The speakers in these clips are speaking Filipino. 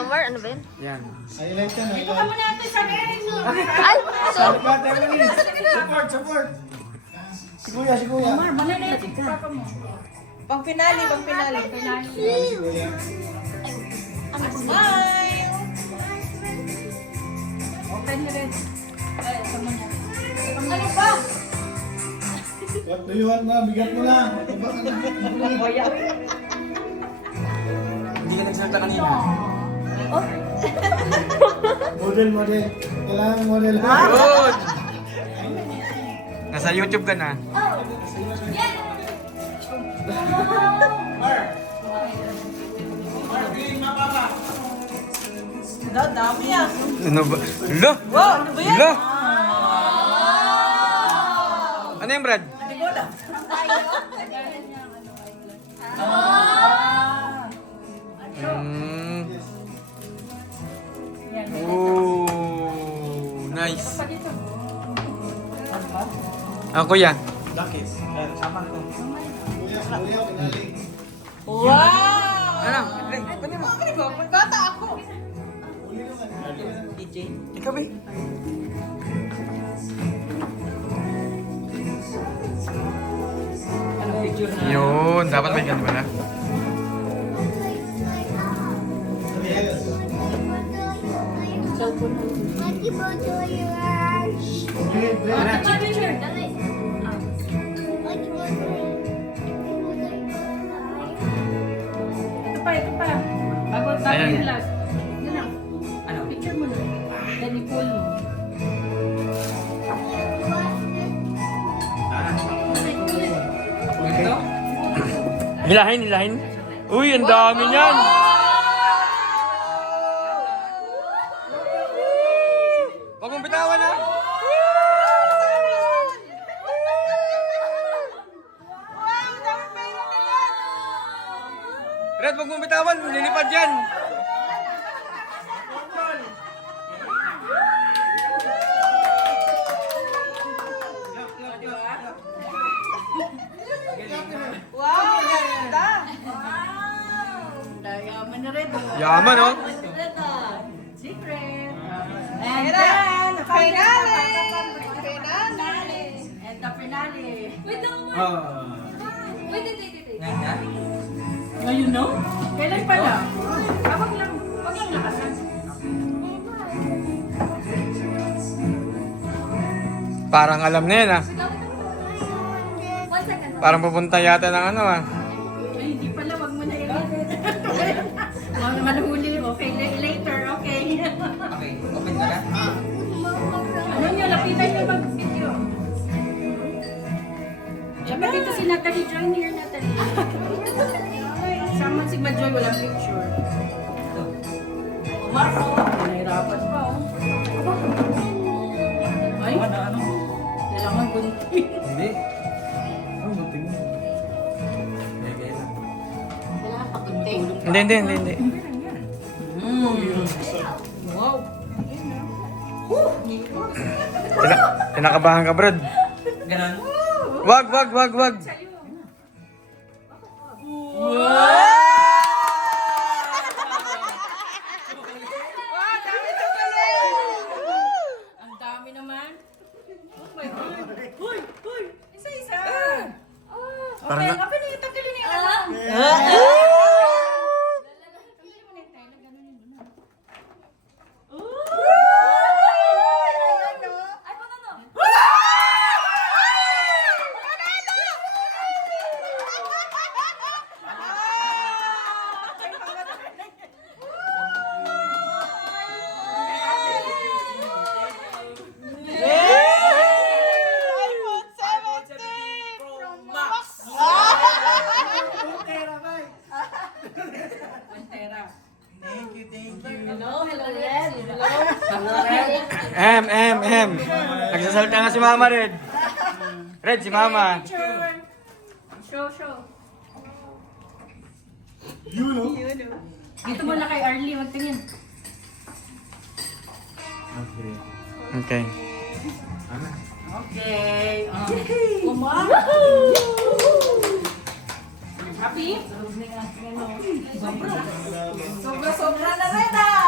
Omar, ano ba yun? Yan. Highlight ka na. Dito ka muna ito sa rin. Ay! So, Support. Si Kuya. Omar, mana na yung papa mo. Pang pinali. Si Kuya. Smile! Open na rin. Ay, ito muna. Ano ba? What do you want na? Bigat mo na. Hindi ka nagsalita kanina. Model. Kailangan model. Good! Nasa YouTube ka na. Dami ah. Ano ba? Lo! Wow, ano ba yan? Lo! Ano yung Brad? Hindi ko alam. Mm. Oh, nice. Ah, kuya. Dakis. Sama ko. Kuya, pinali. Wow! Ano? Ano ko? Bata ako. DJ. Ikaw ba? Yun, dapat may ganun pala. Ito pa. Bago Ayan. yung last. Yun lang. Ano? Picture mo na. Then i-pull mo. Ito? Hilahin. Uy, ang dami niyan. Huwag mong bitawan ha. Red, huwag mong bitawan. Lilipad yan. Wow, ganda. Yaman na rin. Yaman, oh. Secret. And then, finale. And the finale. wait lang, Omar. Wait. Ngayon, no? Kailan pala? Wag lang lakasan. Parang alam na yan, ah. 1 second. Parang pupunta yata ng ano, ah. Ay, hindi pala. Wag mo na i-edit. Wag naman huli. Okay, later. Okay. Okay, open ka na. Ano nyo? Lapitan nyo mag-video. Siyempre dito si Natalie. Join here, Natalie. Sama si Majoy. Walang picture. Marco. Nahirapan pa, oh. Ay, ano? Kailangan gunting. Hindi. Ano ba tingin? Kailangan pagunting. Hindi. Wow. Kinakabahan ka, Brad. Ganon. Wag. Ang dami naman. Oh my God. Uy! Isa-isa. Parang na- Kapag na yung tanggalin na yung alam. iPhone 17 Pro Max. Pantera. Thank you. Hello, Red. M. Nagsasalita nga si Mama, Red. Red, si Mama. Picture. Show. You know? Dito muna kay Arlie, magtingin. Okay. Okay. Okay. Kumar. Happy? Sobra na rin ah.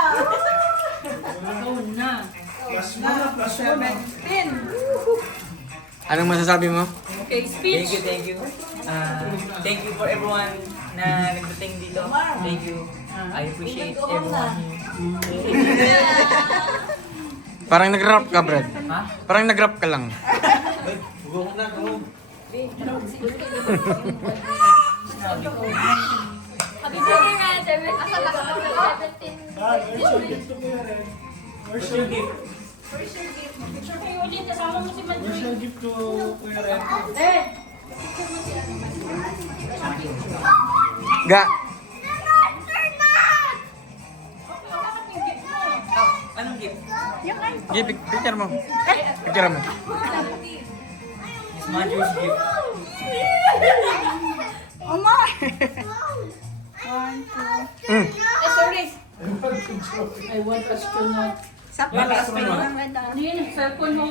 Anong masasabi mo? Okay, speech. Thank you. Thank you for everyone na nagdating dito. Thank you. I appreciate everyone. Parang nag-rap ka, Brad. Ha? Parang nag-rap ka lang. Huwag na, huwag. Happy birthday nga, 17. Ah, where's your gift to Kuya Red? Where's your gift? Picture kayo ulit, kasama mo si Where's Madrid. your gift to Kuya Red? Ga. Anong gift? Picture mo. Picture mo. Miss Marjorie's gift. Mm. Sorry. I want astronaut. Malakas pa yun. Ano yun? Cellphone mo.